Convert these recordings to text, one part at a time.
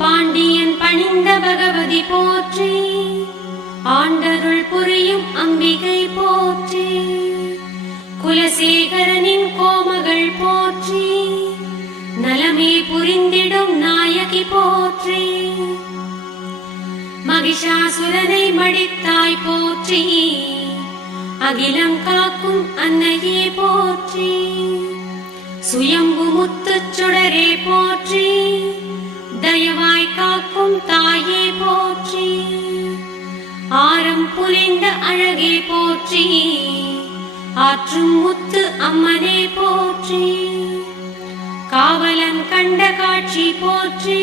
பாண்டியன் பணிந்த பகவதி போற்றி, ஆண்டருள் புரியும் அம்பிகை போற்றி, குலசேகரனின் கோமகள் போற்றி, நலமே புரிந்திடும் நாயகி போற்றி, மகிஷாசுரனை மடித்தாய் போற்றி, அகிலம் காக்கும் அன்னையே போற்றி, சுயம்பு முத்துச் சுடரே போற்றி, தயவாய் காக்கும் தாயே போற்றி, ஆரம் புரிந்த அழகே போற்றி, ஆற்றும் முத்து அம்மனே போற்றி, காவலன் கண்ட காட்சி போற்றி,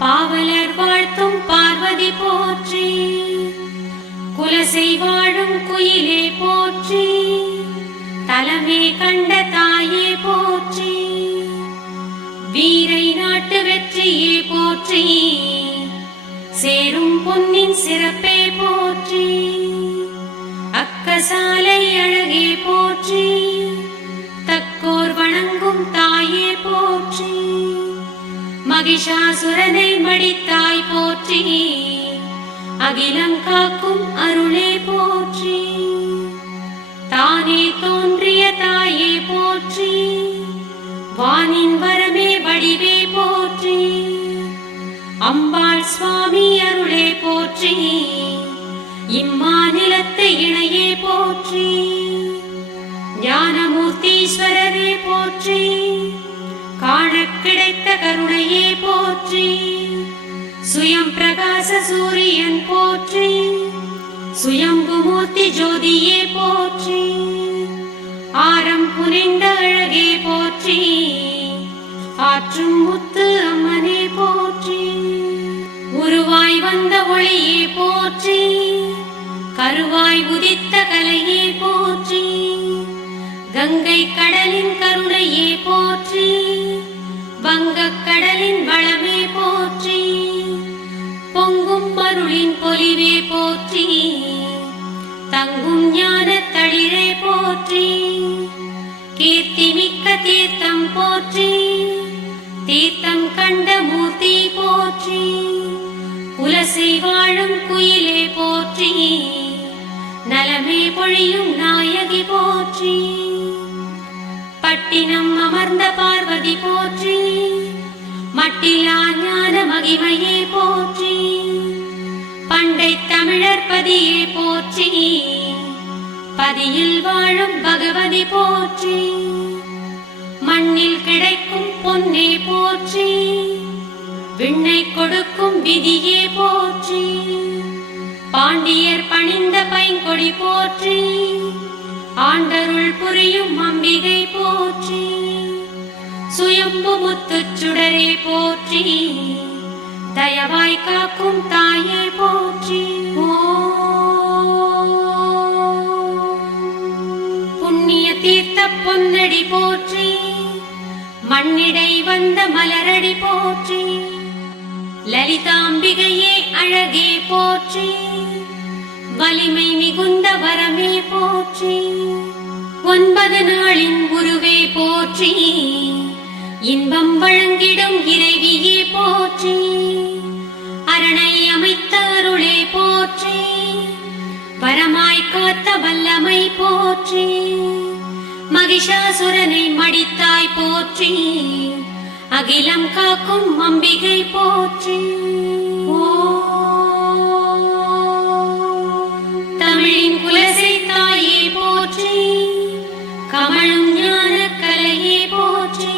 பாவலர் வாழ்த்தும் பார்வதி போற்றி, குலசை வாழும் குயிலே போற்றி, தலமே கண்ட தாயே போற்றி, வீரை நாட்டு வெற்றியே போற்றி, சேரும் பொன்னின் சிறப்பே போற்றி, அக்கசாலை அழகே போற்றி, தக்கோர் வணங்கும் தாயே போற்றி, மகிஷாசுரனை மடித்தாய் போற்றி, அகிலம் காக்கும் அருளே போற்றி, தானே தோன்றிய தாயே போற்றி, வானின் வரமே வடிவே போற்றி, அம்பாள் சுவாமி அருளே போற்றி, இம்மாநிலத்து இணையே போற்றி, ஞானமூர்த்தீஸ்வரரே போற்றி, காணக் கிடைத்த கருணையே போற்றி, சுயம் பிரகாச சூரியன் போற்றி, சுயம்புமூர்த்தி ஜோதியே போற்றி, ஆரம் புரிந்த அழகே போற்றி, ஆற்றும் முத்து அம்மனே போற்றி, உருவாய் வந்த ஒளியே போற்றி, கருவாய் உதித்த கலையே போற்றி, கங்கை கடலின் கருணையே போற்றி, வங்கக் கடலின் வளமே போற்றி, பொங்கும் அருளின் பொலிவே போற்றி, தங்கும் ஞான தளிரே போற்றி, கீர்த்தி மிக்க தீர்த்தம் போற்றி, தீர்த்தம் கண்ட மூர்த்தி போற்றி, குலசை வாழும் குயிலே போற்றி, நலமே பொழியும் நாயகி போற்றி, பட்டினம் அமர்ந்த பார்வதி போற்றி, மட்டிலா ஞான மகிமையே போற்றி, பண்டை தமிழர் பதியே போற்றி, பதியில் வாழும் பகவதி போற்றி, மண்ணில் கிடைக்கும் பொன்னே போற்றி, விண்ணை கொடுக்கும் விதியே போற்றி, பாண்டியர் பணிந்த பைங்கொடி போற்றி, ஆண்டருள் புரியும் அம்பிகை போற்றி, சுயம்பு முத்துச் சுடரே போற்றி, தயவாய் காக்கும் தாயே போற்றி, புண்ணிய தீர்த்த பொன்னடி போற்றி, மண்ணிடை வந்த மலரடி போற்றி, லலிதாம்பிகையே அழகே போற்றி, வலிமை மிகுந்த வரமே போற்றி, 9 நாளின் உருவே போற்றி, இன்பம் வழங்கிடும் இறைவியே போற்றி, அரணை அமைத்த அருளே போற்றி, வரமாய் காத்த வல்லமை போற்றி, மகிஷாசுரனை மடித்தாய் போற்றி, அகிலம் காக்கும் அம்பிகை போற்றி, தமிழின் குலசை தாயே போற்றி, கமழும் ஞான கலையே போற்றி,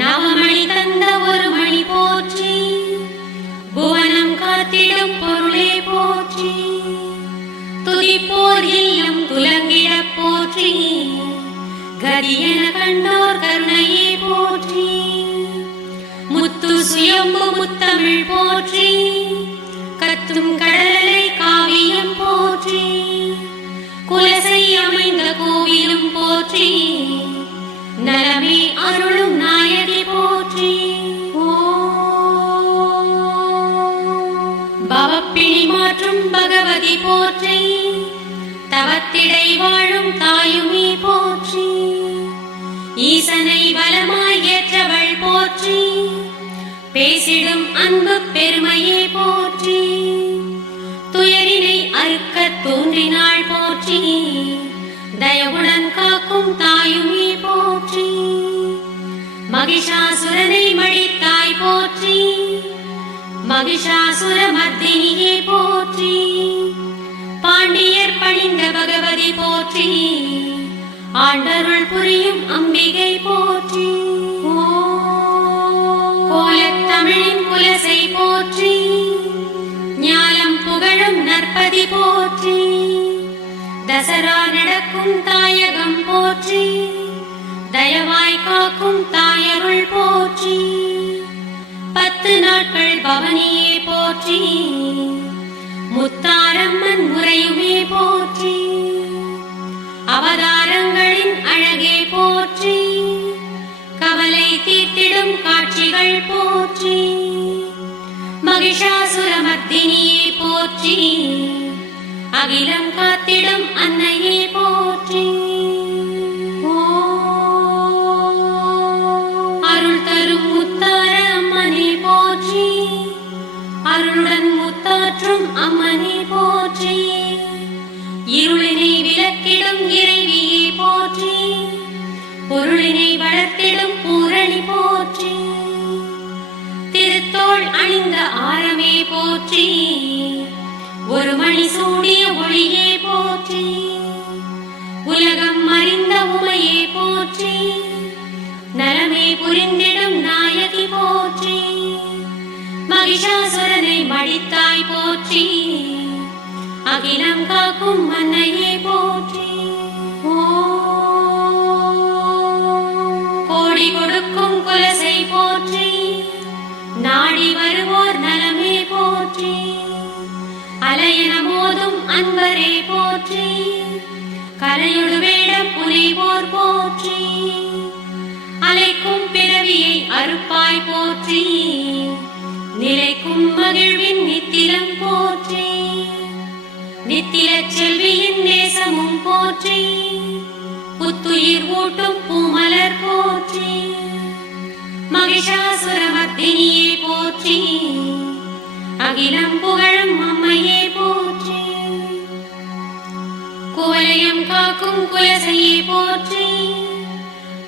நவமணி தந்த ஒரு மணி போற்றி, புவனம் காத்திடும் பொருளே போற்றி, துதிப்போர் இல்லம் துலங்கிட போற்றி, கரியன கண்டோர் கருணையே போற்றி, முத்து சுயம்பு முத்தமிழ் போற்றி, கத்தும் கடலை காவியம் போற்றி, குலசை அமைந்த கோவிலும் போற்றி, நலமே அருளும் நாயகி போற்றி, பவப்பிணி மாற்றும் பகவதி போற்றி, தவத்திடை வாழும் தாயுமே போற்றி, ஈசனை வலமாய் ஏற்றவள் போற்றி, பேசிடும் அன்பு பெருமையே போற்றி, துயரினை அறுக்கத் தோன்றினாள் போற்றி, தயவுடன் காக்கும் தாயுமே போற்றி, மகிஷாசுரனை மடித்தாய் போற்றி, மகிஷாசுர மர்தினியே போற்றி, பாண்டியர் பணிந்த பகவதி போற்றி, ஆண்டருள் புரியும் அம்பிகை போற்றி, கோலத்தமிழின் குலசை போற்றி, ஞாலம் புகழும் நற்பதி போற்றி, தசரா நடக்கும் தாயகம் போற்றி, தயவாய் காக்கும் தாயருள் போற்றி, 10 நாட்கள் பவனியே போற்றி, முத்தாரம்மன் முறையுமே போற்றி, அவதாரங்களின் அழகே போற்றி, கவலை தீர்த்திடும் காட்சிகள் போற்றி, மகிஷாசுர மர்தினியே போற்றி, அகிலம் காத்திடும் அன்னையே போற்றி, அருள் தரும் முத்தார அம்மனே போற்றி, அருளுடன் முத்தாற்றும் அம்மனே போற்றி, இருளினை விலக்கிடும் இறைவியே போற்றி, பொருளினை வளர்த்திடும் பூரணி போற்றி, திருத்தோள் அணிந்த ஆரமே போற்றி, ஒரு மணி சூடிய ஒளியே போற்றி, உலகம் அறிந்த உமையே போற்றி, நலமே புரிந்திடும் நாயகி போற்றி, மகிஷாசுரனை மடித்தாய் போற்றி, அகிலம் காக்கும் மன்னையே போற்றி, கோடி கொடுக்கும் குலசை போற்றி, நாடி வருவோர் நலமே போற்றி, அலையன மோதும் அன்பரே போற்றி, கரையொடு வேடம் புனைவோர் போற்றி, அலைக்கும் பிறவியை அறுப்பாய் போற்றி, நிலைக்கும் மகிழ்வின் நித்திலம் போற்றி, நித்தில செல்வியின் நேசமும் போற்றி, புத்துயிர் ஊட்டும் பூமலர் போற்றி, மகிஷாசுர மர்தினியே போற்றி, அகிலம் புகழும் அம்மையே போற்றி, குவலயம் காக்கும் குலசையே போற்றி,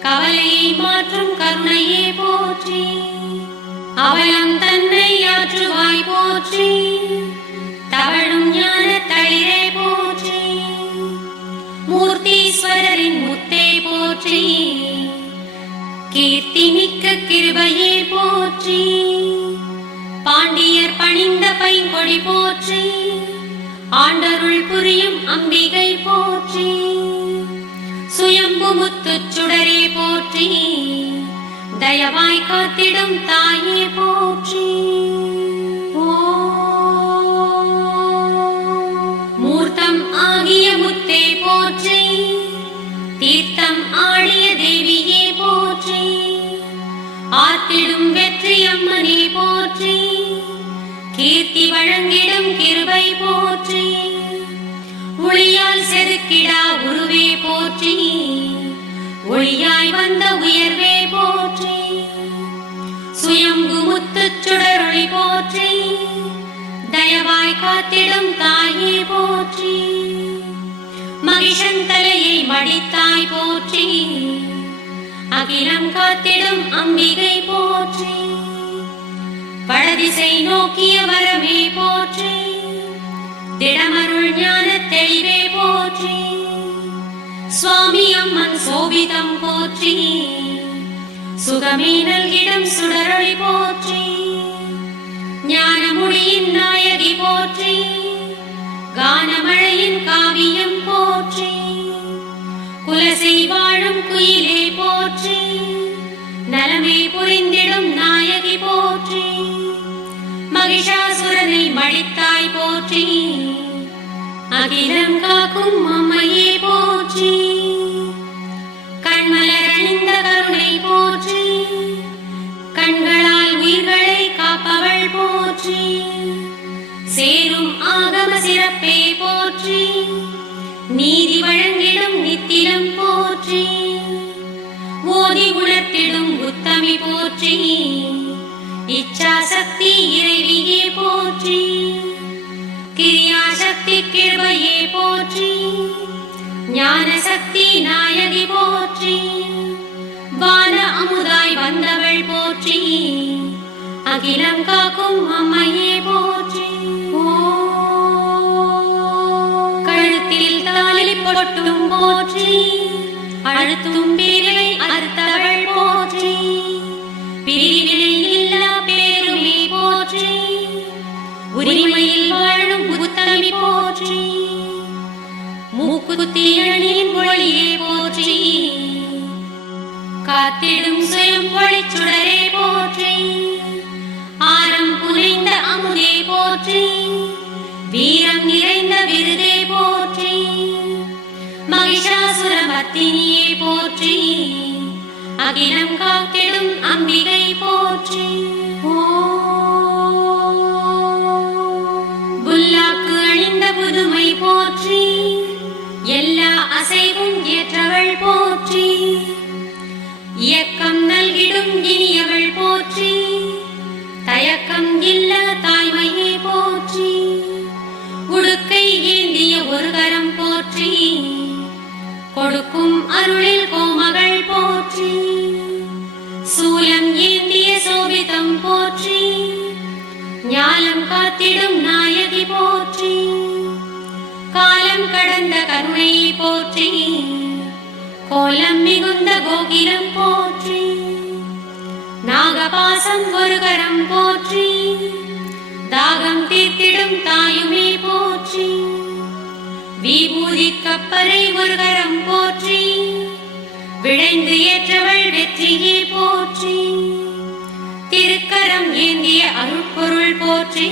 கவலையை மாற்றும் கருணையே போற்றி, அவலம் தன்னை ஆற்றுவாய் போற்றி, தவழும் ஞான தளிரே போற்றி, மூர்த்தீஸ்வரரின் முத்தே போற்றி, கீர்த்தி மிக்க கிருபையே போற்றி, பாண்டியர் பணிந்த பைங்கொடி போற்றி, ஆண்டருள் புரியும் அம்பிகை போற்றி, சுயம்பு முத்துச் சுடரே போற்றி, தயவாய் காத்திடும் தாயே போற்றி, மூர்த்தம் ஆகிய முத்தே போற்றி, தீர்த்தம் ஆடிய தேவியே போற்றி, ஆத்திடும் வெற்றி அம்மனே போற்றி, கீர்த்தி வழங்கிடும் கிருபை போற்றி, ஒளியால் செதுக்கிடா உருவே போற்றி, ஒளியாய் வந்த உயர்வே போற்றி, சுயம்பு முத்துச் சுடரொளி போற்றி, தயவாய் காத்திடும் தாயே போற்றி, மகிஷன் தலையை மடித்தாய் போற்றி, அகிலம் காத்திடும் அம்பிகை போற்றி, வடதிசை நோக்கிய வரமே போற்றி, திடமருள் ஞான தெளிவே போற்றி, சுவாமி அம்மன் சோபிதம் போற்றி, சுகமே நல்கிடும் சுடரொளி போற்றி, ஞானமுடியின் நாயகி போற்றி, கானமழையின் காவியம் போற்றி, குலசை வாழும் குயிலே போற்றி, நலமே புரிந்திடும் நாயகி போற்றி, மகிஷாசுரனை மடித்தாய் போற்றி, அகிலம் காக்கும் அம்மையே போற்றி, கண்மலர் அணிந்த கருணை போற்றி, கண்களால் உயிர்களை காப்பவள் போற்றி, சேரும் ஆகம சிறப்பே போற்றி, நீதி வழங்கிடும் நித்திலம் போற்றி, பௌர்ணமி போற்றி, இச்சாசக்தி இறைவியே போற்றி, கிரியாசக்தி கிருபையே போற்றி, ஞான சக்தி நாயகி போற்றி, வான அமுதாய் வந்தவள் போற்றி, அகிலம் காக்கும் அம்மையே போற்றி. கழுத்தில் தாலி பொட்டும் போற்றி, அழுத்தும் பிரிவை அறுத்தவள் போற்றி, பிரிவினை இல்லா பேருமே போற்றி, உரிமையில் வாழும் உத்தமி போற்றி, மூக்குத்தியணின் ஒளியே போற்றி, காத்திடும் சுயம் ஒளிச்சுடரே போற்றி, ஆரம் புனைந்த அமுதே போற்றி, வீரம் நிறைந்த விருதே போற்றி, மகிஷாசுரமர்த்தினியே போற்றி, அகிலம் காத்திடும் அம்பிகை போற்றி. புல்லாக்கு அணிந்த புதுமை போற்றி, எல்லா அசைவும் ஏற்றவள் போற்றி, இயக்கம் நல்கிடும் இனியவள் போற்றி, தயக்கம் இல்ல தாய்மையை போற்றி, உடுக்கை ஏந்திய ஒரு கரம் போற்றி, கொடுக்கும் அருளில் கோமகள் போற்றி, சூலம் ஏந்திய சோபிதம் போற்றி, ஞானம் காத்திடும் நாயகி போற்றி, காலம் கடந்த கருணை போற்றி, கோலம் மிகுந்த கோகிலம் போற்றி, நாகபாசம் ஒரு கரம் போற்றி, தாகம் தீர்த்திடும் தாயுமே போற்றி, விபூதி கப்பரை ஒரு கரம் போற்றி, விளைந்து ஏற்றவள் வெற்றியே போற்றி, திருக்கரம் ஏந்திய அருட்பொருள் போற்றி,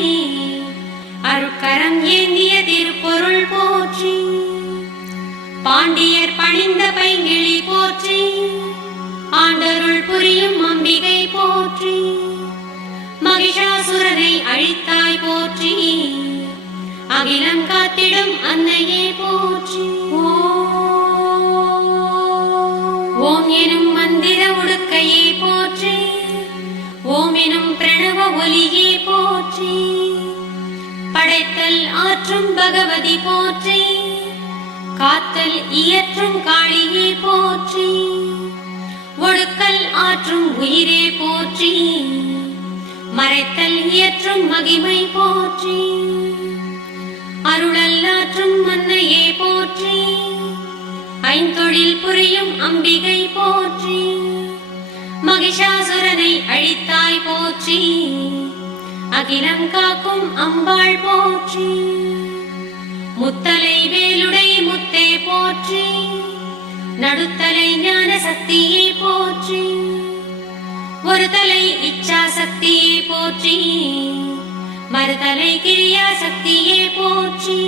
அருட்கரம் ஏந்திய திருப்பொருள் போற்றி, பாண்டியர் பணிந்த பைங்கிளி போற்றி, ஆண்டருள் புரியும் அம்பிகை போற்றி, மகிஷாசுரனை அழித்தாய் போற்றி, அகிலம் காத்திடும் அன்னையே போற்றி. ஓம் எனும் மந்திர உடுக்கையே போற்றி, ஓம் எனும் பிரணவ ஒலியே போற்றி, படைத்தல் ஆற்றும் பகவதி போற்றி, காத்தல் இயற்றும் காளியே போற்றி, ஒடுக்கல் ஆற்றும் உயிரே போற்றி, மறைத்தல் இயற்றும் மகிமை போற்றி, அருளல் ஆற்றும் அன்னையே போற்றி, ஐந்தொழில் புரியும் அம்பிகை போற்றி, மகிஷாசுரனை அழித்தாய் போற்றி, அகிலம் காக்கும் அம்பாள் போற்றி, முத்தலை வேலுடை முத்தே போற்றி, நடுத்தலை ஞான சக்தியே போற்றி, ஒரு தலை இச்சா சக்தியே போற்றி, மறுதலை கிரியா சக்தியே போற்றி,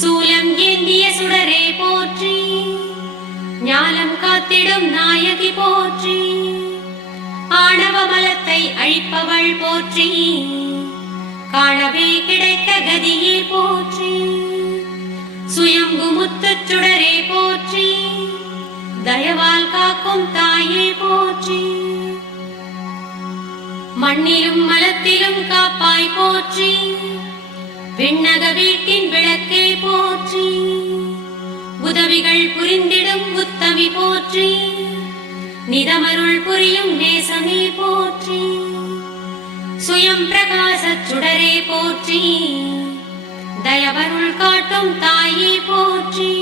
சூலம் ஏந்திய சுடரே போற்றி, ஞானம் காத்திடும் நாயகி போற்றி, ஆணவ மலத்தை அழிப்பவள் போற்றி, காணவே கிடைத்த கதியே போற்றி, சுயம்பு முத்துச் சுடரே போற்றி, தயவால் காக்கும் தாயே போற்றி, மண்ணிலும் மலத்திலும் காப்பாய் போற்றி, விண்ணக வீட்டின் விளக்கே போற்றி, உதவிகள் புரிந்திடும் உத்தமி போற்றி, நிதமருள் புரியும் நேசமே போற்றி, சுயம் பிரகாச சுடரே போற்றி, தயவருள் காட்டும் தாயே போற்றி,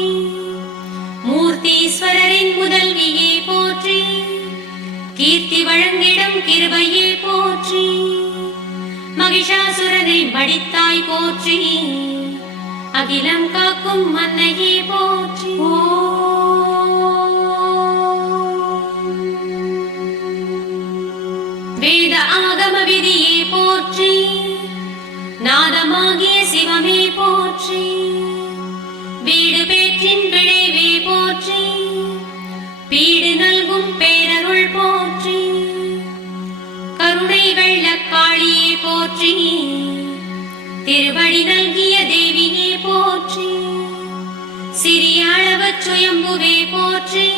மூர்த்தீஸ்வரரின் முதல்வியே போற்றி, கீர்த்தி வழங்கிடும் கிருபையே போற்றி, மகிஷாசுரனை மடித்தாய் போற்றி, அகிலம் காக்கும் அன்னையே போற்றி. வேத ஆகம விதியே போற்றி, நாதமாகிய சிவமே போற்றி, வீடு பேற்றின் விளைவே போற்றி, பீடு நல்கும் பேரருள் போற்றி, கருணை வெள்ளக்காளியே போற்றி, திருவடி நல்கிய தேவியே போற்றி, சிறிய அளவு சுயம்புவே போற்றி,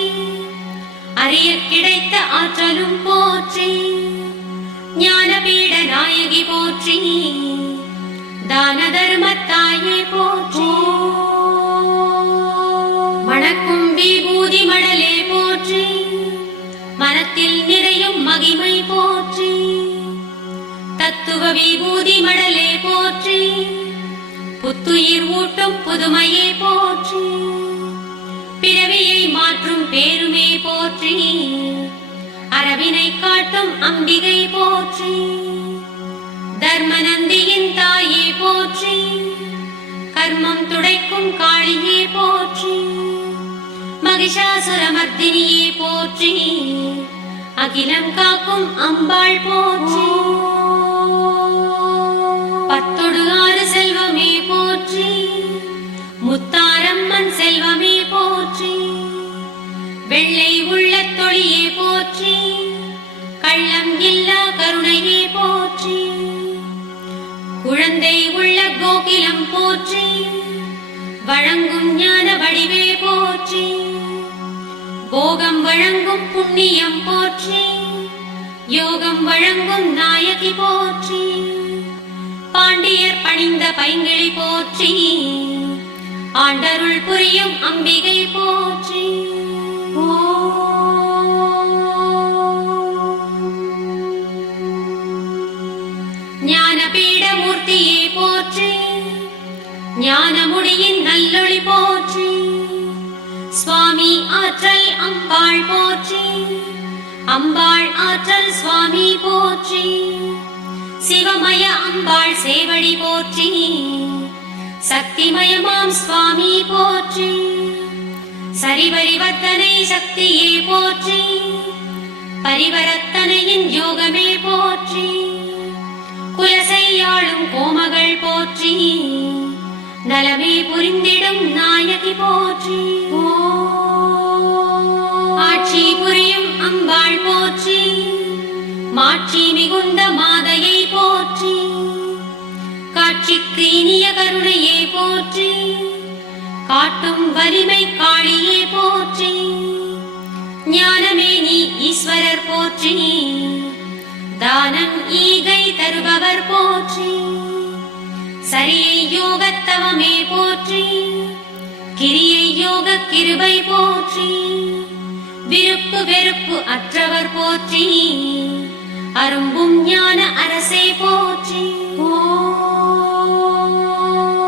அறிய கிடைத்த ஆற்றலும் போற்றி. ஞானபீட நாயகி போற்றி. தான தர்மத்தாயே போற்றி. மணக்கும் விபூதி மடலே போற்றி. மனத்தில் நிறையும் மகிமை போற்றி. தத்துவ விபூதி மடலே போற்றி. புத்துயிர் ஊட்டும் புதுமையே போற்றி. பிறவியை மாற்றும் பேருமே போற்றி. அரவினை காட்டும் அம்பிகை போற்றி. தர்மநந்தியின் தாயே போற்றி. கர்மம் துடைக்கும் காளியே போற்றி. மகிஷாசுரமர்தினியே போற்றி. அகிலம் காக்கும் அம்பாள் போற்றி. பத்தொடு ஆறு செல்வமே போற்றி. முத்தாரம்மன் செல்வமே போற்றி. வெள்ளை உள்ள தொழியே போற்றி. கள்ளம் இல்லா கருணையே போற்றி. குழந்தை உள்ள கோகிலம் போற்றி. வழங்கும் ஞான வடிவே போற்றி. போகம் வழங்கும் புண்ணியம் போற்றி. யோகம் வழங்கும் நாயகி போற்றி. பாண்டியர் பணிந்த பைங்கிளி போற்றி. ஆண்டருள் புரியும் அம்பிகை போற்றி. ஞானபீட மூர்த்தியே போற்றி. ஞானமுடியின் நல்லொளி போற்றி. சுவாமி ஆற்றல் அம்பாள் போற்றி. அம்பாள் ஆற்றல் சுவாமி போற்றி. சிவமய அம்பாள் சேவடி போற்றி. சக்திமயமாம் சுவாமி போற்றி. சரிபரிவர்த்தனை சக்தியே போற்றி. பரிவர்த்தனையின் யோகமே போற்றி. குலசையாளும் கோமகள் போற்றி. நலமே புரிந்திடும் நாயகி போற்றி. ஆட்சி புரியும் அம்பாள் போற்றி. மாட்சி மிகுந்த மாதையை போற்றி. காட்சிக்கு இனிய கருணையே போற்றி. காட்டும் வலிமை காளியே போற்றி. ஞானமே நீ ஈஸ்வரர் போற்றி. தானம் ஈகை தருபவர் போற்றி. சரியை யோகத்தவமே போற்றி. கிரியை யோக கிருபை போற்றி. விருப்பு வெறுப்பு அற்றவர் போற்றி. அரும்பும் ஞான அரசே போற்றி.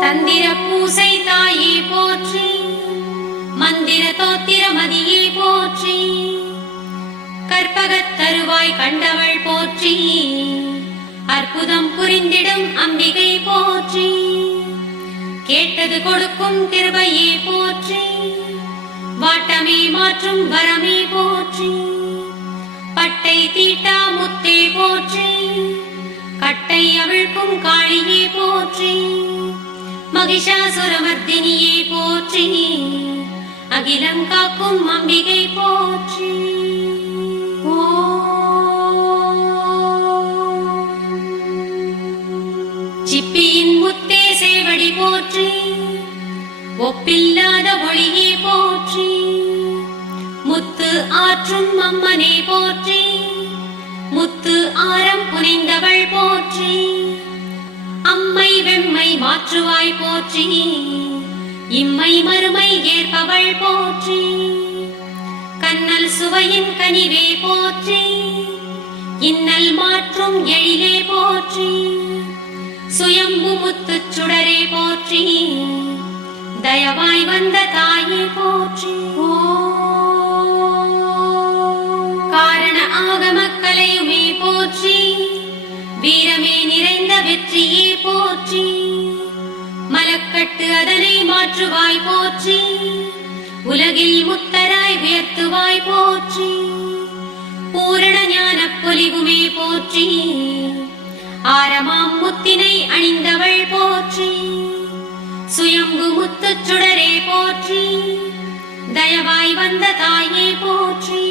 தந்திர பூசை தாயே போற்றி. மந்திர தோத்திர மதியே போற்றி. கற்பகத் தருவாய் கண்டவள் போற்றி. அற்புதம் புரிந்திடும் அம்பிகை போற்றி. கேட்டது கொடுக்கும் கிருபையே போற்றி. வாட்டமே மாற்றும் வரமே போற்றி. பட்டை தீட்டா முத்தே போற்றி. கட்டை அவிழ்க்கும் காளியே போற்றி. மகிஷாசுரமர்தினியே போற்றி. அகிலம் காக்கும் அம்பிகை போற்றி. சிப்பியின் முத்தே சேவடி போற்றி. ஒப்பில்லாத ஒளியே போற்றி. முத்து ஆற்றும் அம்மனே போற்றி. முத்து ஆரம் புரிந்தவள் போற்றி. அம்மை வெம்மை மாற்றுவாய் போற்றி. இம்மை மறுமை ஏற்பவள் போற்றி. கண்ணல் சுவையின் கனிவே போற்றி. இன்னல் மாற்றும் எழிலே போற்றி. சுயம்பு முத்து சுடரே போற்றி. தயவாய் வந்த தாயே போற்றி. காரண ஆகமக்கலையுமே போற்றி. வீரமே நிறைந்த வெற்றியே போற்றி. மலக்கட்டு அதனை மாற்றுவாய் போற்றி. உலகில் முத்தராய் உயர்த்துவாய் போற்றி. பூரண ஞான பொலிவுமே போற்றி. ஆரமாம் முத்தினை அணிந்தவள் போற்றி. சுயம்பு முத்து சுடரே போற்றி. தயவாய் வந்த தாயே போற்றி.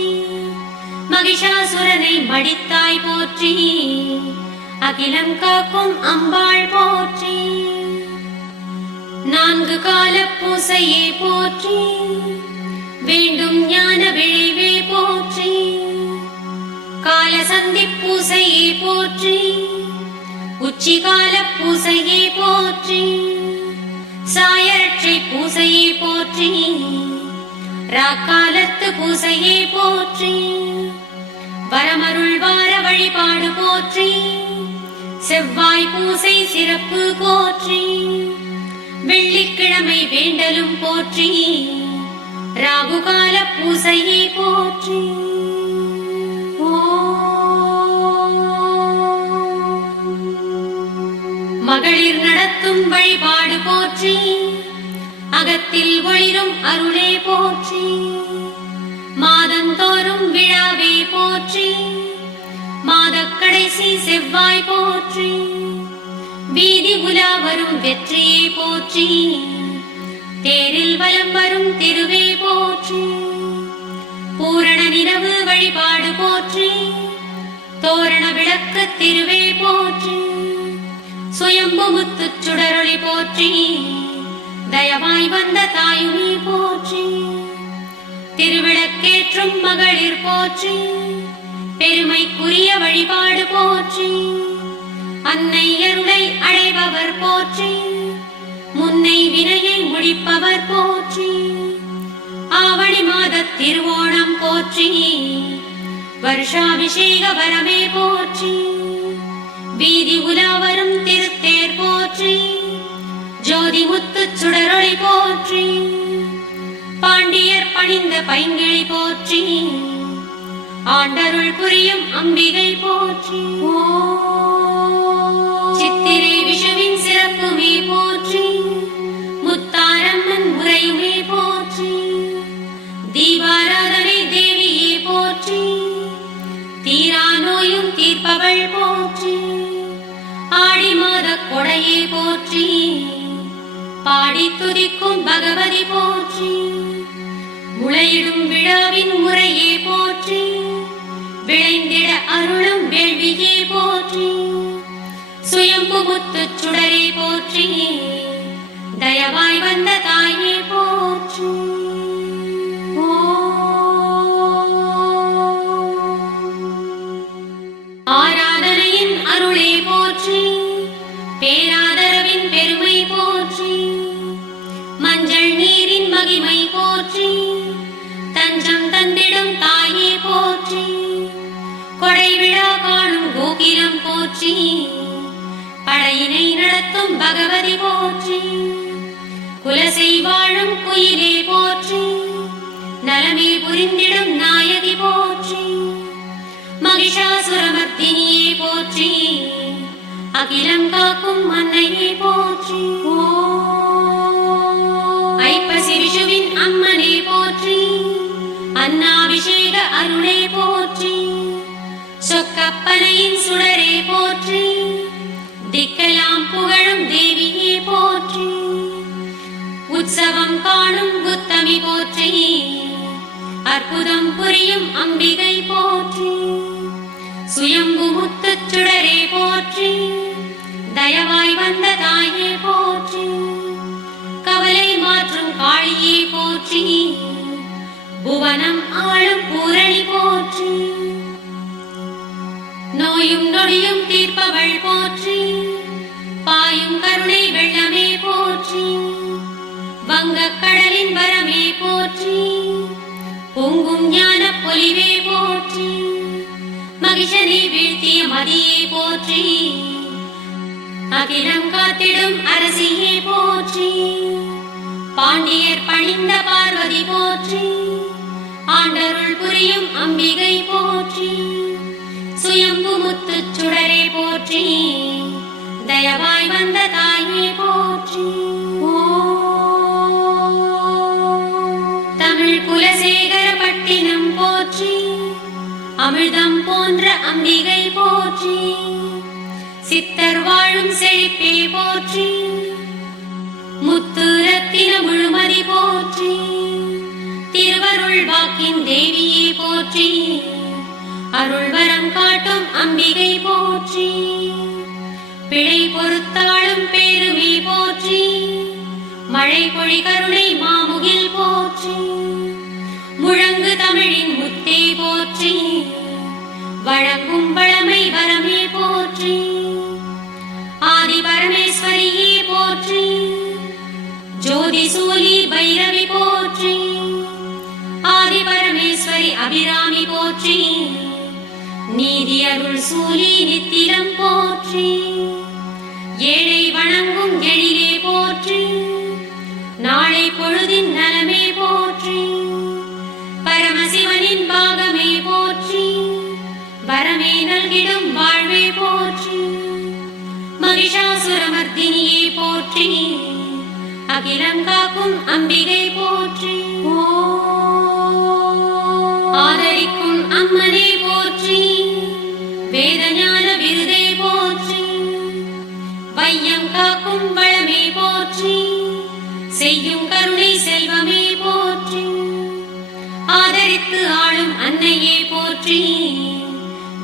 மகிஷாசுரனை மடித்தாய் போற்றி. அகிலம் காக்கும் அம்பாள் போற்றி. நான்கு கால பூசையே போற்றி. வேண்டும் ஞான விளைவே போற்றி. சந்தி பூசையே போற்றி, உச்சிகால பூசையே போற்றி, சாயரட்சை பூசையே போற்றி, ராக்காலத்து பூசையே போற்றி, வரமருள் வார வழிபாடு போற்றி, செவ்வாய் பூசை சிறப்பு போற்றி, வெள்ளிக்கிழமை வேண்டலும் போற்றி, ராகுகால பூசையே போற்றி. மகளிர் நடத்தும் வழிபாடு போற்றி, அகத்தில் ஒளிரும் அருளே போற்றி, மாதந்தோறும் விழாவே போற்றி, மாதக் கடைசி செவ்வாய் போற்றி, வீதி உலா வரும் வெற்றியே போற்றி, தேரில் வலம் வரும் திருவே போற்றி, பூரண நிலவு வழிபாடு போற்றி, தோரண விளக்கு திருவே போற்றி, சுயம்பு முத்து சுடரொளி போற்றி, தயவாய் வந்த தாயுமே போற்றி, திருவிளக்கேற்றும் மகளிர் போற்றி, பெருமைக்குரிய வழிபாடு போற்றி, அன்னை அருளை அடைபவர் போற்றி, முன்னை வினையை முடிப்பவர் போற்றி, ஆவணி மாத திருவோணம் போற்றி, வருஷாபிஷேக வரமே போற்றி, வீதி உலாவரும் திருத்தேர் போற்றி, ஜோதி முத்து சுடரொளி போற்றி, பாண்டியர் பணிந்த பைங்கிழி போற்றி, ஆண்டருள் புரியும் அம்பிகை போற்றி, சித்திரை விஷுவின் சிறப்புமே போற்றி, முத்தாரம்மன் முறையுமே போற்றி, தீபாராதனை தேவியே போற்றி, தீரா நோயும் தீர்ப்பவள் போற்றி, ஆடி மாத கொடையே போற்றி, பாடி துதிக்கும் பகவதி போற்றி, முளையிடும் விழாவின் முறையே போற்றி, விளைந்திட அருளும் வேள்வியே போற்றி, சுயம்பு முத்து சுடரே போற்றி, தயவாய் வந்த தாயே போற்றி. ஆராதனையின் அருளே போற்றி, பேராதரவின் பெருமை போற்றி, மஞ்சள் நீரின் மகிமை போற்றி, தஞ்சம் தந்திடும் தாயே போற்றி, கொடை விழா காணும் கோகிலம் போற்றி, படையினை நடத்தும் பகவதி போற்றி, குலசை வாழும் குயிலே போற்றி, நலமே புரிந்திடும் நாயகி போற்றி, மகிஷாசுரமர்த்தினியே போற்றி, அகிலம் காக்கும் அன்னையே போற்றி, ஐப்பசி விஷுவின் அம்மனே போற்றி, அன்னாபிஷேக அருளே போற்றி, சொக்கப்பனையின் சுடரே போற்றி, திக்கெல்லாம் புகழும் தேவியே போற்றி, உற்சவம் காணும் புத்தமி போற்றி, அற்புதம் புரியும் அம்பிகை போற்றி, சுயம்பு முத்து சுடரே போற்றி, தயவாய் வந்த தாயே போற்றி, கவலை மாற்றும் காளியே போற்றி, புவனம் ஆளும் பூரணி போற்றி, நோயும் நொடியும் தீர்ப்பவள் போற்றி, பாயும் கருணை வெள்ளமே போற்றி, வங்கக் கடலின் வரமே போற்றி, பொங்கும் ஞான பொலிவே போற்றி, மகிஷனை வீழ்த்திய மதியே போற்றி, அகிலம் காத்திடும் அரசியே போற்றி, பாண்டியர் பணிந்த பார்வதி போற்றி, ஆண்டருள் புரியும் அம்பிகை போற்றி, சுயம்பு முத்து சுடரே போற்றி, தயவாய் வந்த தாயே போற்றி. தமிழ் குலசேகர பட்டினம் போற்றி, அமிர்தம் போன்ற அம்பிகை போற்றி, சித்தர் வாழும் செழிப்பே போற்றி, முத்து ரத்தின முழுமதி போற்றி, திருவருள் வாக்கின் தேவியே போற்றி, அருள் வரம் காட்டும் அம்பிகை போற்றி, பிழை பொறுத்தாளும் பேருமே போற்றி, மழை பொழி கருணை மாமுகில் போற்றி, முழங்கு தமிழின் முத்தே போற்றி, வழங்கும் வளமை வரமே போற்றி. ஆதி பரமேஸ்வரியே போற்றி. ஜோதி சூலி பைரவி போற்றி. ஆதி பரமேஸ்வரி அபிராமி போற்றி. நீதி அருள் சூலி நித்திலம் போற்றி. ஏழை வணங்கும் எழிலே போற்றி. நாளை பொழுதின் நலமே போற்றி. பரமசிவனின் பாகமே போற்றி. வரமே நல்கிடும் வாழ்வே போற்றி. மகிஷாசுரமர்த்தினியே போற்றி. அகிலம் காக்கும் அம்பிகை போற்றி. ஆதரிக்கும் அம்மனே போற்றி. வேதஞான விருதே போற்றி. வையம் காக்கும் வளமே போற்றி. செய்யும் கருணை செல்வமே போற்றி. ஆதரித்து ஆளும் அன்னையே போற்றி.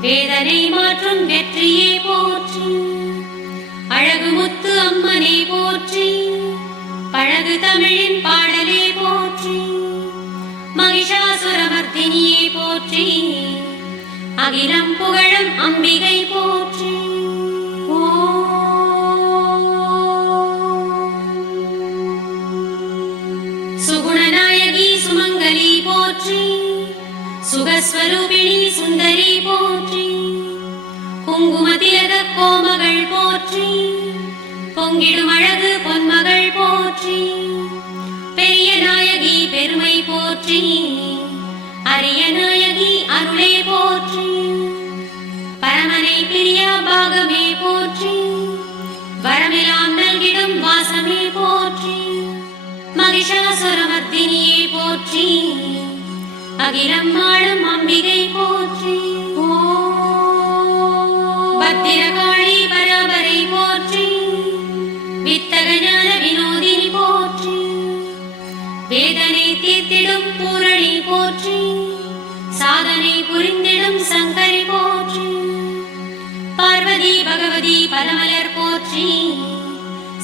வேதனை மாற்றும் வெற்றியே போற்றி. அழகு முத்து அம்மனே போற்றி. பழகு தமிழின் பாடலே போற்றி. மகிஷாசுரமர்த்தினியே போற்றி. அகிலம் புகழும் அம்பிகை போற்றி. சுகுணநாயகி சுமங்கலி போற்றி. சுகஸ்வரூபிணி சுந்தரி போற்றி. குங்குமதிலக கோமகள் போற்றி. பொங்கிடும் அழகு பொன்மகள் போற்றி. பெரிய நாயகி பெருமை போற்றி. அரிய நாயகி அருளே போற்றி. பரமனை பிரியா பாகமே போற்றி. வரமெல்லாம் நல்கிடும் வாசமே போற்றி. மகிஷாசுரமர்த்தினியே போற்றி. அகிலம் ஆளும் அம்பிகை போற்றி. பத்திரகாளி பராபரை போற்றி. வித்தக ஞான வினோதினி போற்றி. வேதனை தீர்த்திடும் பூரணி போற்றி. சாதனை புரிந்திடும் சங்கரி போற்றி. பார்வதி பகவதி பலமலர் போற்றி.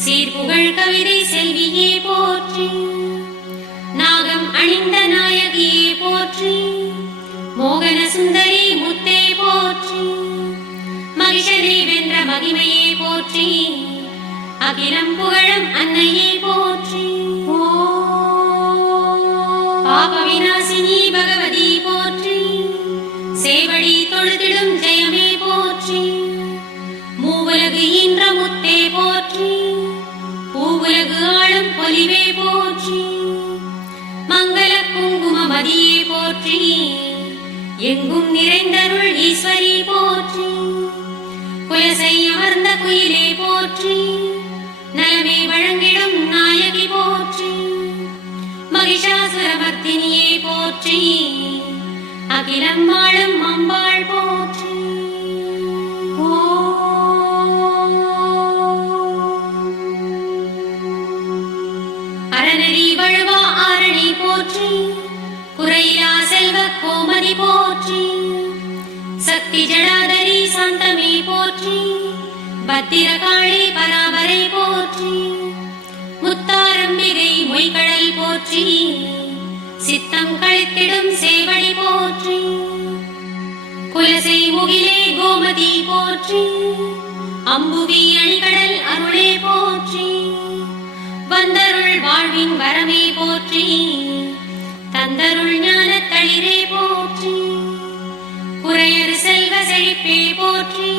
சீர்புகழ் கவிதை செல்வியே போற்றி. நாகம் அணிந்த நாயகியே போற்றி. மோகன சுந்தரி முத்தே போற்றி. மகிஷனை வென்ற மகிமையே போற்றி. அகிலம் புகழும் அன்னையே போற்றி. பாப விநாசினி பகவதி போற்றி. சேவடி தொழுதிடும் ஜெயமே போற்றி. மூவுலகு ஈன்ற முத்தே போற்றி. பூவுலகு ஆளும் பொலிவே போற்றி. மங்கள குங்கும மதியே போற்றி. எங்கும் நிறைந்தருள் ஈஸ்வரி போற்றி. குலசை அமர்ந்த குயிலே போற்றி. நலமே வழங்கிடும் நாயகி போற்றி. மகிஷாசுரமர்த்தினியே போற்றி. அகிலம் வாழும் அம்பாள் போற்றி. அறநெறி வழுவா ஆரணி போற்றி. குறையிலா செல்வ கோமதி போற்றி. சக்தி ஜடாதரி சாந்தமே போற்றி. பத்திரகாளி பராபரை போற்றி. முத்தாரம்பிகை மொய்கடல் போற்றி. சித்தம் கழித்திடும் சேவடி போற்றி. குலசை முகிலே கோமதி போற்றி. அம்புவி அணிகடல் அருளே போற்றி. வந்தருள் வாழ்வின் வரமே போற்றி. தந்தருள் ஞான தளிரே போற்றி. குறையறு செல்வ செழிப்பே போற்றி.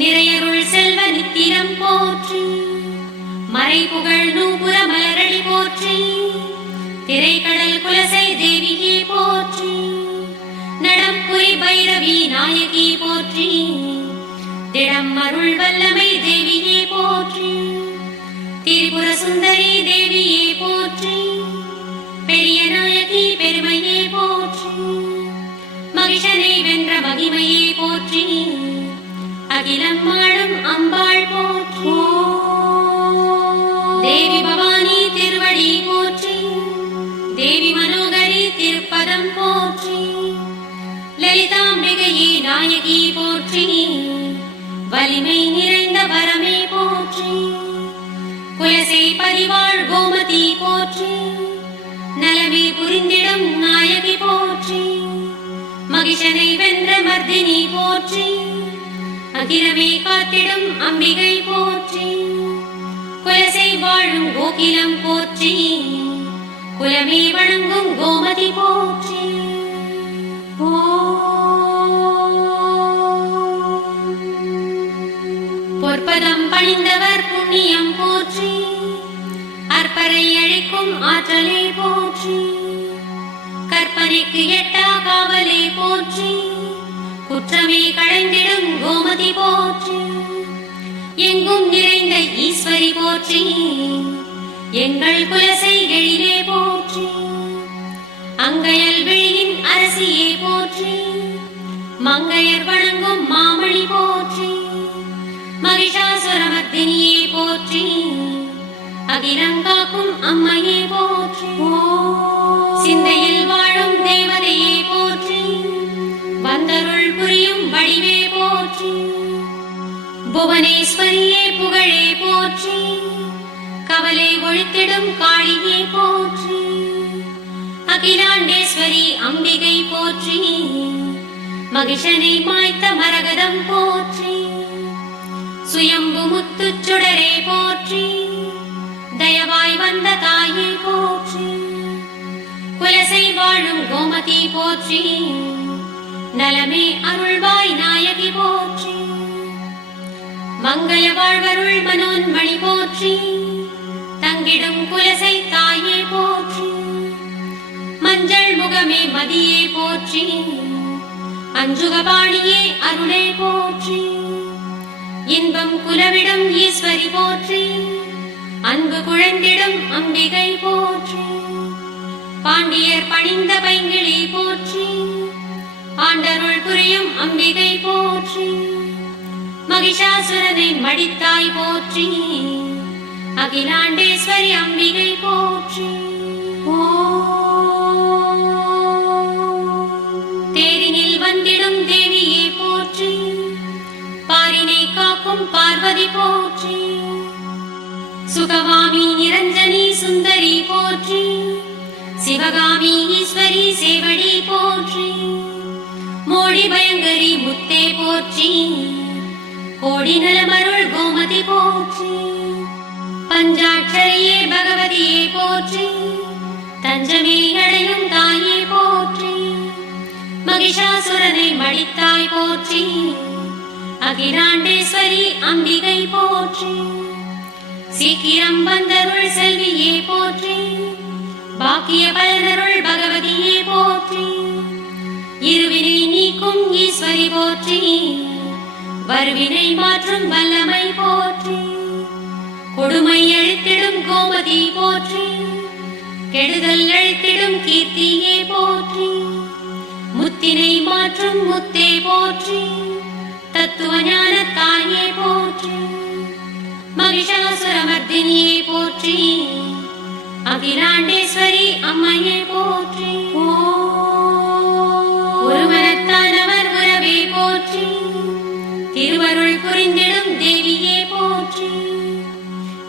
நிறையருள் செல்வ நித்திரம் போற்றி. மறைபுகழ் நூபுர மலரடி போற்றி. திரைக்கடல் குலசை தேவியே போற்றி. நடம்புரி பைரவி நாயகி போற்றி. திடம் அருள் வல்லமை தேவியே போற்றி. திரிபுர சுந்தரி தேவியே போற்றி. பெரிய நாயகி பெருமையே போற்றி. மகிஷனை வென்ற மகிமையே போற்றி. அகிலம் ஆளும் அம்பாள் போற்றி. தேவி பவானி திருவடி போற்றி. தேவி மனோகரி திருப்பதம் போற்றி. லலிதாம்பிகையே நாயகி போற்றி. வலிமை நிறைந்த வரமே போற்றி. குலசை பரிவாழ் கோமதி போற்றி. நலமே புரிந்திடும் நாயகி போற்றி. மகிஷனை வென்ற மர்தி சூரமர்தினி போற்றி. அகிலமே காத்திடும் அம்பிகை போற்றி. குலசை வாழும் கோகிலம் போற்றி. குலமே வணங்கும் கோமதி போற்றி. பொற்பதம் பணிந்தவர் புண்ணியம் போற்றி. அற்பரை அழிக்கும் ஆற்றலே போற்றி. கற்பனைக்கு எட்டா காவலே போற்றி. குற்றமே களைந்திடும் கோமதி போற்றி. எங்கும் நிறைந்த ஈஸ்வரி போற்றி. எங்கள் குலசை எழிலே போற்றி. அங்கையல் விழியின் அரசியே போற்றி. மங்கையர் வணங்கும் மாமணி போற்றி. மகிஷாசுரமர்தினியே போற்றி. அகிலங்காக்கும் அம்மையே போற்றி. சிந்தையில் வாழும் தேவதையே போற்றி. வந்தருள் புரியும் வடிவே போற்றி. புவனேஸ்வரியே புகழே போற்றி. கவலை ஒழித்திடும் காளியே போற்றி. அகிலாண்டேஸ்வரி அம்பிகை போற்றி. மகிஷனை மாய்த்த மரகதம் போற்றி. சுயம்பு முத்துச் சுடரே போற்றி. தயவாய் வந்த தாயே போற்றி. குலசை வாழும் கோமதி போற்றி. நலமே அருள்வாய் நாயகி போற்றி. மங்கள வாழ்வருள் மனோன்மணி போற்றி. தங்கிடும் குலசை தாயே போற்றி. மஞ்சள் முகமே மதியே போற்றி. அஞ்சுகபாணியே அருளே போற்றி. இன்பம் குலவிடும் ஈஸ்வரி போற்றி. அன்பு குழந்திடும் அம்பிகை போற்றி. பாண்டியர் பணிந்த பைங்கிளி போற்றி. ஆண்டருள் புரியும் அம்பிகை போற்றி. மகிஷாசுரனை மடித்தாய் போற்றி. அகிலாண்டேஸ்வரி அம்பிகை போற்றி. தேரினில் வந்திடும் தேவியே போற்றி. பாரினை காக்கும் பார்வதி போற்றி. சுகவாமி நிரஞ்சனி சுந்தரி போற்றி. சிவகாமி ஈஸ்வரி சேவடி போற்றி. மோடி பயங்கரி முத்தே போற்றி. கோடி நலமருள் கோமதி போற்றி. பஞ்சாட்சரியே பகவதியே போற்றி. தஞ்சமே அடையும் தாயே போற்றி. மகிஷாசுரனை மடித்தாய் போற்றி. அகிலாண்டேஸ்வரி அம்பிகை போற்றி. சீக்கிரம் வந்தருள் செல்வியே போற்றி. பாக்கிய பலனருள் பகவதியே போற்றி. இருவினை நீக்கும் ஈஸ்வரி போற்றி. வருவினை மாற்றும் வல்லமை போற்றி. கொடுமை அழித்திடும் கோமதி போற்றி. கெடுதல் அழித்திடும் கீர்த்தியே போற்றி. முத்தினை மாற்றும் முத்தே போற்றி. தத்துவ ஞான தாயே போற்றி. மகிஷாசுரமர்தினியே போற்றி. அகிலாண்டேஸ்வரி அம்மையே போற்றி. ஒருமனத்தானவர் உறவே போற்றி. திருவருள் புரிந்திடும் தேவியே போற்றி.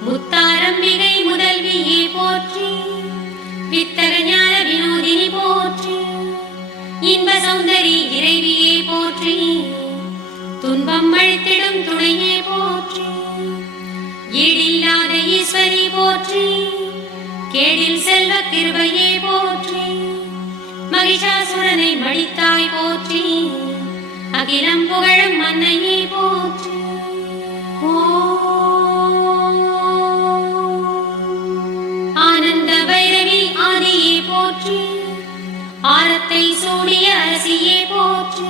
முத்தாரம்பிகை முதல்வியே போற்றி. வித்தக ஞான வினோதினி போற்றி. இன்ப சௌந்தரி இறைவியே போற்றி. துன்பம் அழித்திடும் துணையே போற்றி. ஈடில்லாத ஈஸ்வரி போற்றி. கேடில் செல்வ கிருபையே போற்றி. மகிஷாசுரனை மடித்தாய் போற்றி. அகிலம் புகழும் மன்னையே போற்றி. ஆனந்த பைரவி ஆதியே போற்றி. ஆரத்தை சூடிய அரசியே போற்றி.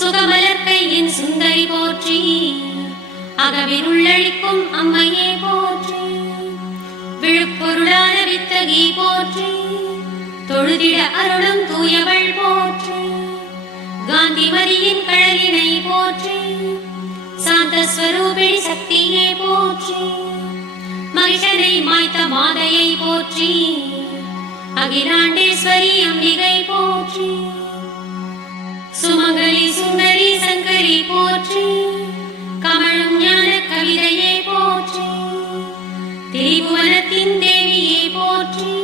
சுகமலர்க்கையின் சுந்தரி போற்றி. அகவிருள்ளழிக்கும் அம்மையே போற்றி. விழுப்பொருளான வித்தகி போற்றி. தொழுதிட அருளும் தூயவள் போற்றி. காந்திமதியின் கழலினை போற்றி. சாந்த ஸ்வரூபிணி சக்தியே போற்றி. மகிஷனை மாய்த்த மாதையை போற்றி. அகிலாண்டேஸ்வரி அம்பிகை போற்றி. சுமங்கலி சுந்தரி சங்கரி போற்றி. கமழும் ஞான கவிதையே போற்றி. திரிபுவனத்தின் தேவியே போற்றி.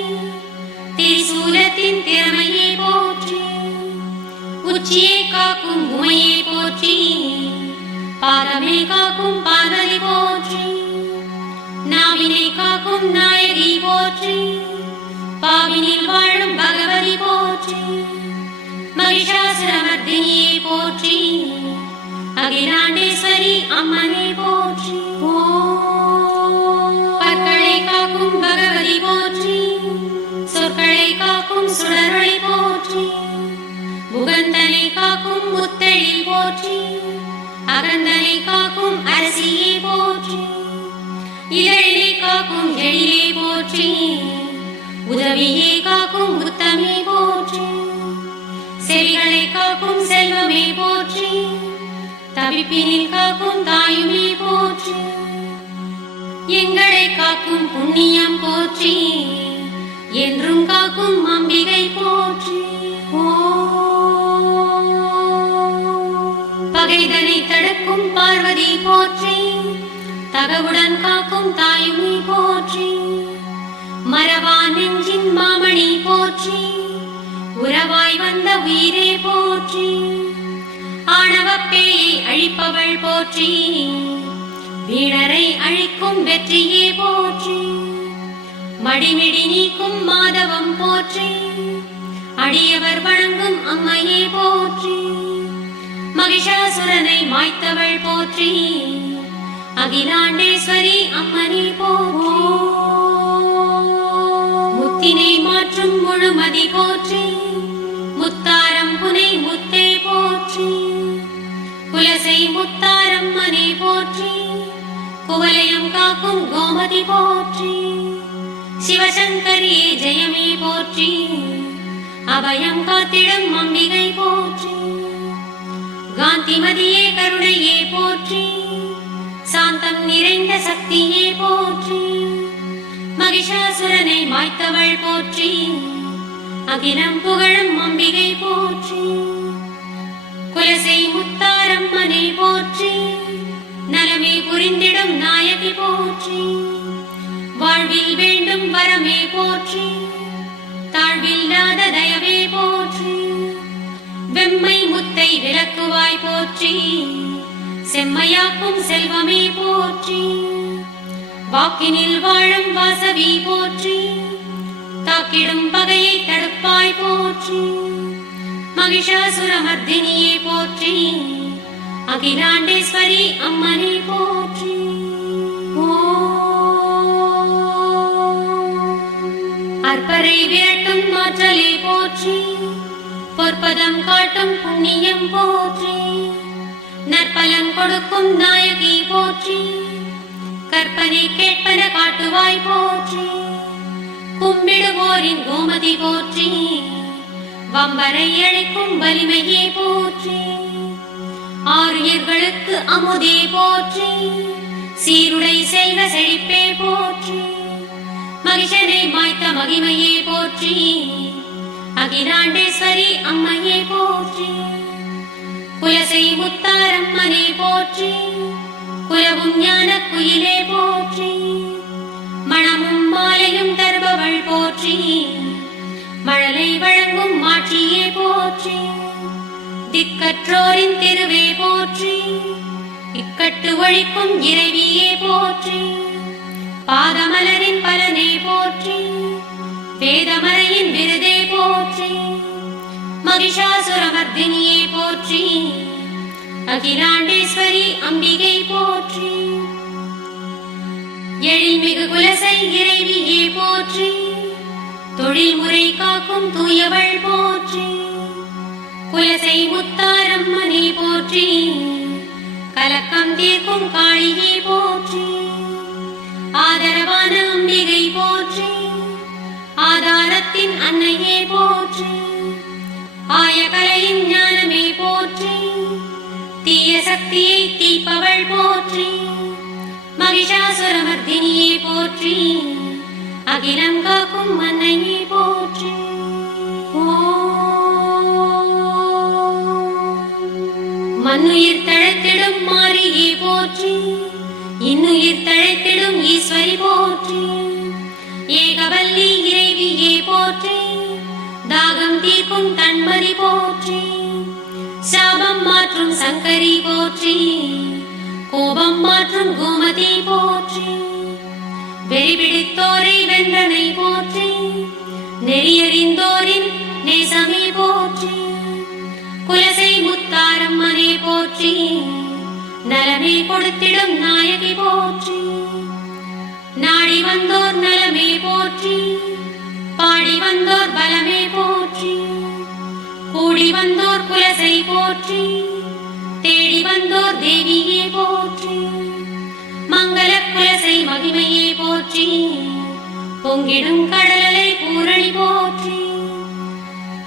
திரிசூலத்தின் திறமையே போற்றி. உச்சி உச்சியை காக்கும் உமையை போற்றி, பாதமே காக்கும் பார்வதி போற்றி, நாவினை காக்கும் நாயகி போற்றி, பாவினில் வாழும் பகவதி போற்றி, மகிஷாசுரமர்தினியை போற்றி, அகிலாண்டேஸ்வரி அம்மனை போற்றி. பற்களை காக்கும் பகவதி போற்றி, சொற்களை காக்கும் சுடரொளி போற்றி, முகந்தனை காக்கும் முத்தெழில் போற்றி, அகந்தனை காக்கும் அரசியை போற்றி, இதழினை காக்கும் எழிலை போற்றி, உதவியை காக்கும் உத்தமை போற்றி, செவிகளை காக்கும் செல்வமே போற்றி, தவிப்பினில் காக்கும் தாயுமே போற்றி, எங்களை காக்கும் புண்ணியம் போற்றி, என்றும் காக்கும் அம்பிகை போற்றி. பகைதனை தடுக்கும் பார்வதி போற்றி, தகவுடன் காக்கும் தாயுமே போற்றி, மரவா நெஞ்சின் மாமணி போற்றி, உறவாய் வந்த உயிரே போற்றி, ஆணவப்பேயை அழிப்பவள் போற்றி, வீணரை அழிக்கும் வெற்றியே போற்றி, மடிமிடி நீக்கும் மாதவம் போற்றி, அடியவர் வணங்கும் அம்மையே போற்றி, மகிஷாசுரனை மாய்த்தவள் போற்றி, அகிலாண்டேஸ்வரி அம்மனே போற்றி, முத்தினை மாற்றும் முழுமதி போற்றி, முத்தாரம் புனை முத்தே போற்றி, குலசை முத்தாரம்மனே போற்றி, குவலயம் காக்கும் கோமதி போற்றி, சிவசங்கரியே ஜெயமே போற்றி, அபயம் காத்திடும் அம்பிகை போற்றி, காந்திமதியே கருணையே போற்றி, சாந்தம் நிறைந்த சக்தியே போற்றி, மகிஷாசுரனை மாய்த்தவள் போற்றி, அகிலம் புகழும் அம்பிகை போற்றி, குலசை முத்தாரம்மனை போற்றி, நலமே புரிந்திடும் நாயகி போற்றி, வாழ்வில் வேண்டும் வரமே போற்றி, தாழ்வில்லாத தயவே போற்றி, வெம்மை முத்தை விளக்குவாய் போற்றி, செம்மையாக்கும் செல்வமே போற்றி, வாக்கினில் வாழும் வாசவி போற்றி, தாக்கிடும் பகையை தடுப்பாய் போற்றி, மகிஷாசுரமர்தினியே போற்றி, அகிலாண்டேஸ்வரி அம்மனை போற்றி. அற்பரை விரட்டும் மாற்றலே போற்றி, பொற்பதம் காட்டும் புண்ணியம் போற்றி, நற்பலன் கொடுக்கும் நாயகி போற்றி, கற்பனை கேட்பன காட்டுவாய் போற்றி, கும்பிடுவோரின் கோமதி போற்றி, வம்பரை அழைக்கும் வலிமையே போற்றி, ஆரியர்களுக்கு அமுதே போற்றி, சீருடை செல்வ செழிப்பே போற்றி, மகிஷனை மாய்த்த மகிமையே போற்றி, அகிலாண்டேஸ்வரி அம்மையே போற்றி, குலசை முத்தாரம்மனே போற்றி, குலவும் ஞான குயிலே போற்றி, மணமும் மாலையும் தருபவள் போற்றி, மழலை வழங்கும் மாட்சியே போற்றி, திக்கற்றோரின் திருவே போற்றி, இக்கட்டு ஒழிக்கும் இறைவியே போற்றி, பாதமலரின் பலனே போற்றி, வேதமறையின் விருதே போற்றி, மகிஷாசுரமர்தினியே போற்றி, அகிலாண்டேஸ்வரி அம்பிகை போற்றி, எழில்மிகு குலசை இறைவியே போற்றி, தொழில் முறை காக்கும் தூயவள் போற்றி, குலசை முத்தாரம்மனே போற்றி, கலக்கம் தீர்க்கும் காளியே போற்றி, ஆதரவான அம்பிகை போற்றி, ஆதாரத்தின் அன்னையே போற்றி, ஆயகலையின் ஞானமே போற்றி, தீய சக்தியை தீப்பவள் போற்றி, மகிஷாசுரமர்தினியே போற்றி, அகிலம் காக்கும் அன்னையே போற்றி. மண்ணுயிர் தழைத்திடும் மாரியே போற்றி, இன்னுயிர் தழைத்திடும் ஈஸ்வரி போற்றி, ஏகவல்லி இறைவியே போற்றி, தாகம் தீர்க்கும் தன்மதி போற்றி, சங்கரி போற்றி, கோபம் மாற்றும் கோமதி போற்றி, வெறிபிடித்தோரை வென்றனை போற்றி, நெறியறிந்தோரின் நேசமே போற்றி, குலசை முத்தாரம்மனே போற்றி, நலமே கொடுத்திடும் நாயகி போற்றி, நாடி வந்தோர் நலமே போற்றி, பாடி வந்தோர் பலமே போற்றி, கூடி வந்தோர் குலசை போற்றி, தேடி வந்தோர் தேவியே போற்றி, மங்கள குலசை மகிமையே போற்றி, பொங்கிடும் கடலை பூரணி போற்றி,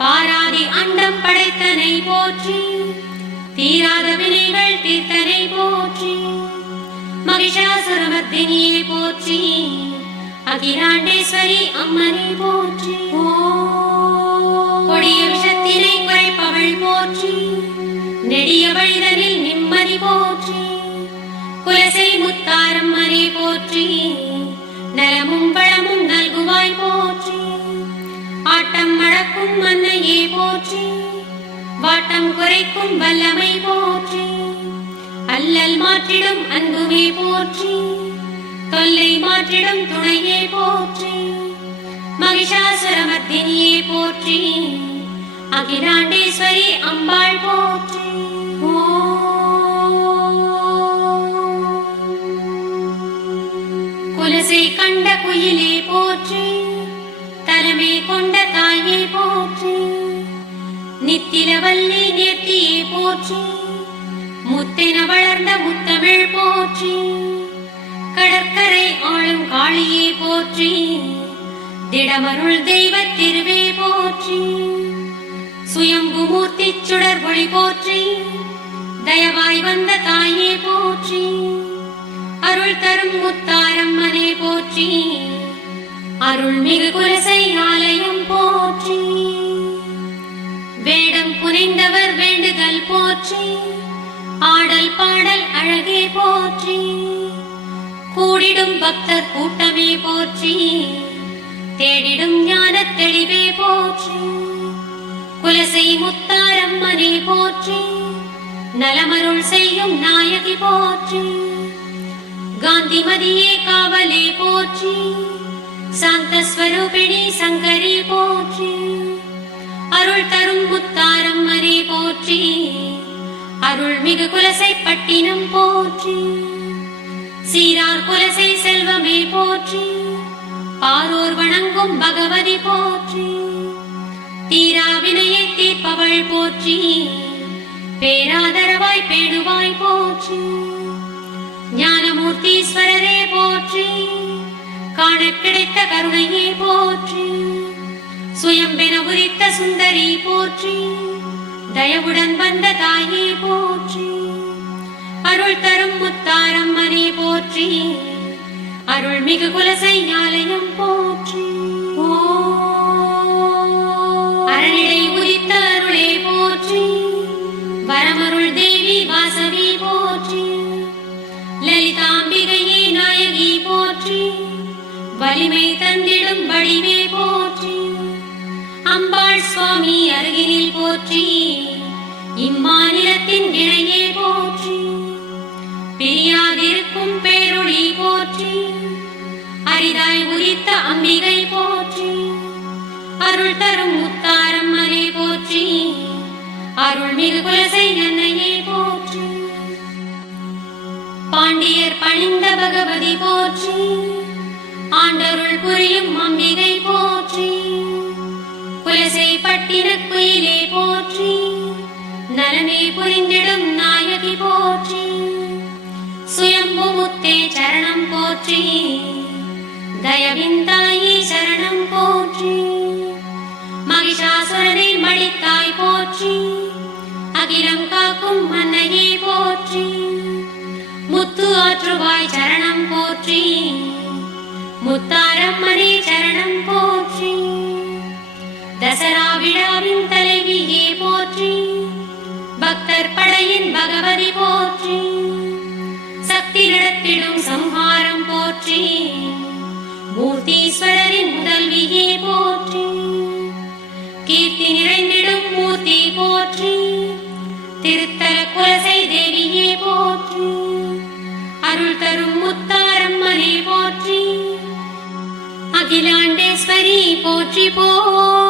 பாராதி அண்டம் படைத்தனை போற்றி, தீராத வினைகள் தீர்த்தனை போற்றி, மகிஷாசுரமர்த்தினியே போற்றி, அகிலாண்டேஸ்வரி அம்மனை போற்றி, கொடிய விஷத்தினை குறைப்பவள் போற்றி, நெடிய வழிதனில் நிம்மதி போற்றி, குலசை முத்தாரம்மனே போற்றி, நலமும் பழமும் நல்குவாய் போற்றி, ஆட்டம் அடக்கும் மன்னையே போற்றி, வாட்டம் குறைக்கும் வல்லமை போற்றி, அல்லல் மாற்றிடும் அன்புமே போற்றி, தொல்லை மாற்றிடும் துணையே போற்றி, மகிஷாசுரமர்த்தினியே போற்றி, அகிலாண்டேஸ்வரி அம்பாள் போற்றி. குலசை கண்ட குயிலே போற்றி, தலைமை கொண்ட தாயே போற்றி, நித்திலவல்லி நேர்த்தியே போற்றி, முத்தென வளர்ந்த முத்தமிழ் போற்றி, கடற்கரை ஆளும் காளியே போற்றி, திடமருள் தெய்வ திருவே போற்றி, சுயம்புமூர்த்தி சுடர் ஒளி போற்றி, தயவாய் வந்த தாயே போற்றி, அருள் தரும் முத்தாரம்மனே போற்றி, அருள்மிகு குலசை ஆலயம் போற்றி, வேடம் புனைந்தவர் வேண்டுதல் போற்றி, ஆடல் பாடல் அழகே போற்றி, கூடிடும் பக்தர் கூட்டமே போற்றி, தேடிடும் ஞான தெளிவே போற்றி, குலசை முத்தாரம்மனே போற்றி, நலமருள் செய்யும் நாயகி போற்றி, காந்திமதியே காவலே போற்றி, சாந்தஸ்வரூபிணி சங்கரி போற்றி, அருள் தரும் முத்தாரம்மனே போற்றி, அருள்மிகு குலசை பட்டினம் போற்றி, சீரார் குலசை செல்வமே போற்றி, பாரோர் வணங்கும் பகவதி போற்றி, தீராவினையை தீர்ப்பவள் போற்றி, பேராதரவாய் பேணுவாய் போற்றி, ஞானமூர்த்தீஸ்வரரே போற்றி, காண கிடைத்த கருணையே போற்றி, சுயம்பென உரித்த சுந்தரி போற்றி, தயவுடன் வந்த தாயே போற்றி, அருள் தரும் முத்தாரம்மனே போற்றி, அருள்மிகு குலசை ஆலயம் போற்றி, அரணிடை உதித்த அருளே போற்றி, வரமருள் தேவி வாசவி போற்றி, லலிதாம்பிகையே நாயகி போற்றி, வலிமை தந்திடும் வடிவே போற்றி, அம்பாள் சுவாமி அருகினில் போற்றி, இம்மாநிலத்தின் இணையே போற்றி, பிரியாதிருக்கும் பேரொளி போற்றி, அரிதாய் உரித்த அம்பிகை போற்றி, அருள் தரும் முத்தாரம்மனே போற்றி, அருள்மிகு குலசை அன்னையே போற்றி, பாண்டியர் பணிந்த பகவதி போற்றி, ஆண்டருள் புரியும் அம்பிகை போற்றி, குலசை பட்டின குயிலே போற்றி, நலமே புரிந்திடும் நாயகி போற்றி, சுயம்பு முத்தே சரணம் போற்றி, தயவிந்தாயி சரணம் போற்றி, மகிஷாசுரனை மடித்தாய் போற்றி, அகிலம் காக்கும் மன்னையே போற்றி, முத்து ஆற்றுவாய் சரணம் போற்றி, முத்தாரம்மனே சரணம் போற்றி, தசரா விழாவின் தலைவியே போற்றி, பக்தர் படையின் பகவதி போற்றி, சக்தி நடத்திடும் சம்ஹாரம் போற்றி, மூர்த்தீஸ்வரரின் முதல்வியே போற்றி, கீர்த்தி நிறைந்திடும் மூர்த்தி போற்றி, திருத்தல குலசை தேவியே போற்றி. அருள் தரும் முத்தாரம்மனே போற்றி. அகிலாண்டேஸ்வரி போற்றி போற்றி.